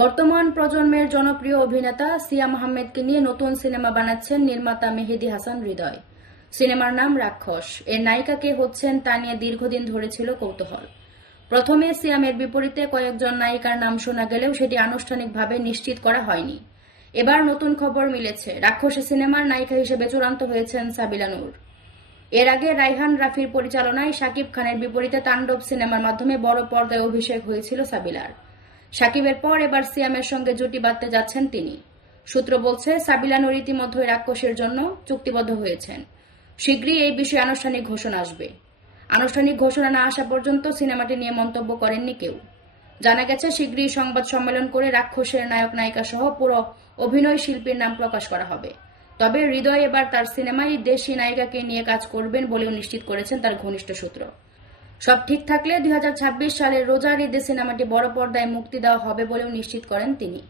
বর্তমান প্রজন্মের জনপ্রিয় অভিনেতা সিয়াম আহমেদকে নিয়ে নতুন সিনেমা বানাচ্ছেন নির্মাতা মেহেদী হাসান হৃদয়। সিনেমার নাম রাক্ষস। এর নায়িকা কে হচ্ছেন তা নিয়ে দীর্ঘদিন ধরে ছিল কৌতূহল। প্রথমে সিয়ামের বিপরীতে কয়েকজন নায়িকার নাম শোনা গেলেও সেটি আনুষ্ঠানিকভাবে নিশ্চিত করা হয়নি। এবার নতুন খবর মিলেছে, রাক্ষস সিনেমার নায়িকা হিসেবে চূড়ান্ত হয়েছেন সাবিলা নূর। এর আগে রায়হান রাফির পরিচালনায় শাকিব খানের বিপরীতে তাণ্ডব সিনেমার মাধ্যমে বড় পর্দায় অভিষেক হয়েছিল সাবিলার। শাকিবের পর এবার সিয়ামের সঙ্গে জুটি বাঁধতে যাচ্ছেন তিনি। সূত্র বলছে, সাবিলা নূর ইতিমধ্যে রাক্ষসের জন্য চুক্তিবদ্ধ হয়েছেন। শীঘ্রই এই বিষয়ে আনুষ্ঠানিক ঘোষণা আসবে। আনুষ্ঠানিক ঘোষণা না আসা পর্যন্ত সিনেমাটি নিয়ে মন্তব্য করেননি কেউ। জানা গেছে, শীঘ্রই সংবাদ সম্মেলন করে রাক্ষসের নায়ক নায়িকা সহ পুরো অভিনয় শিল্পীর নাম প্রকাশ করা হবে। তবে হৃদয় এবার তার সিনেমায় দেশি নায়িকাকে নিয়ে কাজ করবেন বলেও নিশ্চিত করেছেন তার ঘনিষ্ঠ সূত্র। সব ঠিক থাকলে 2026 সালের রোজার ঈদে সিনেমাটি বড় পর্দায় মুক্তি দেওয়া হবে বলেও নিশ্চিত করেন তিনি।